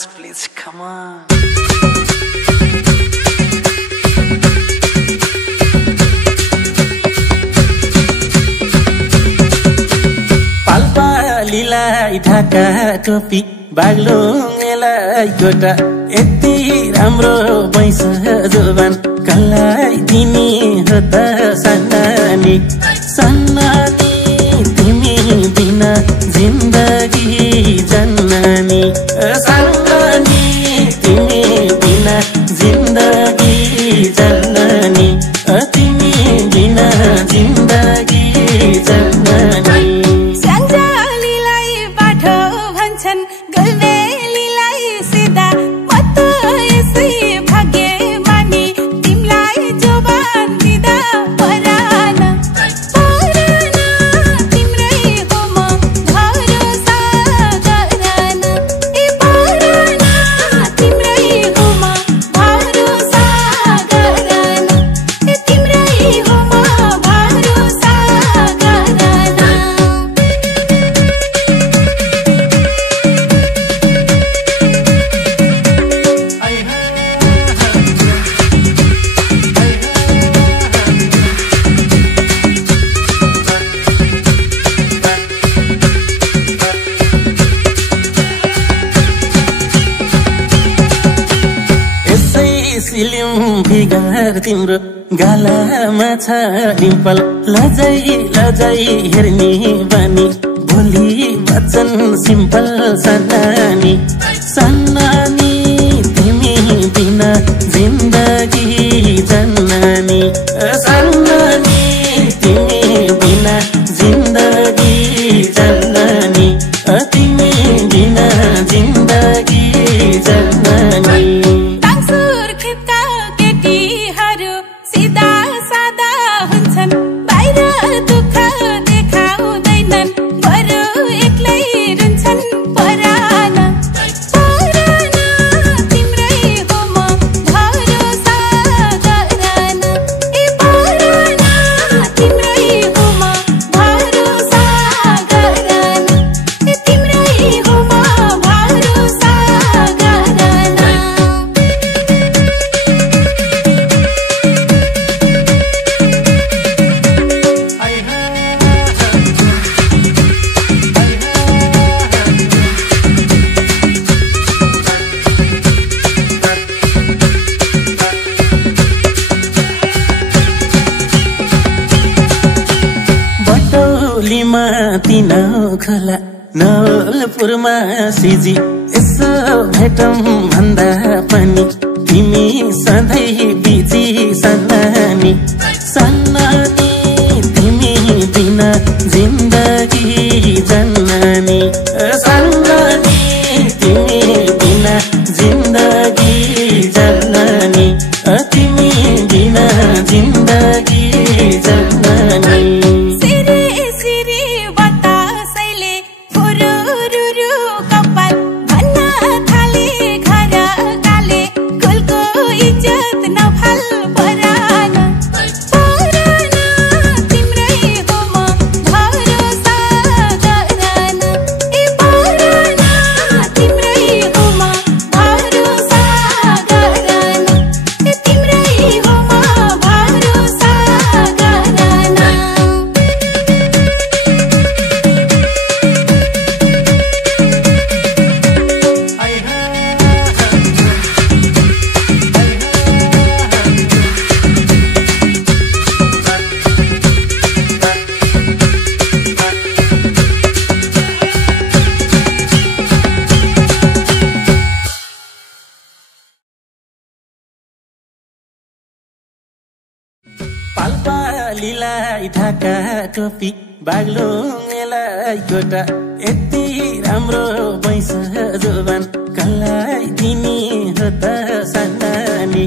dance, please, come on. पाल्पालीलाई Dhaka टोपी बाग्लुङलाई गोटा यति राम्रो भैँस जोबान कसलाई दिने हो त सन्नानी सन्नानी तिमी बिना जिन्दगी जन्नानी सन्नानी तिमी बिना जिन्दगी जन्नानी तिमी बिना जिन्दगी जन्नानी तिम्रो गालामा छ डिम्पल लजै लजै हेर्ने बानी भोलि वचन सिम्पल सन्नानी सन्नानी तिमी बिना जिन्दगी जन्नानी सन्नानी तिमी बिना जिन्दगी जन्नानी तिमी बिना जिन्दगी जन्नानी तिनो खोला नवलपुरमा सिजी यसो भेटौँ भन्दा पनि तिमी सधैँ बिजी सन्नानी सन्नानी तिमी बिना जिन्दगी जन्नानी सन्नानी तिमी बिना जिन्दगी जन्नानी तिमी बिना जिन्दगी जन्नानी पाल्पालीलाई ढाका टोपी बाग्लुङलाई गोटा यति राम्रो भैँस जोबान कसलाई दिने हो त सन्नानी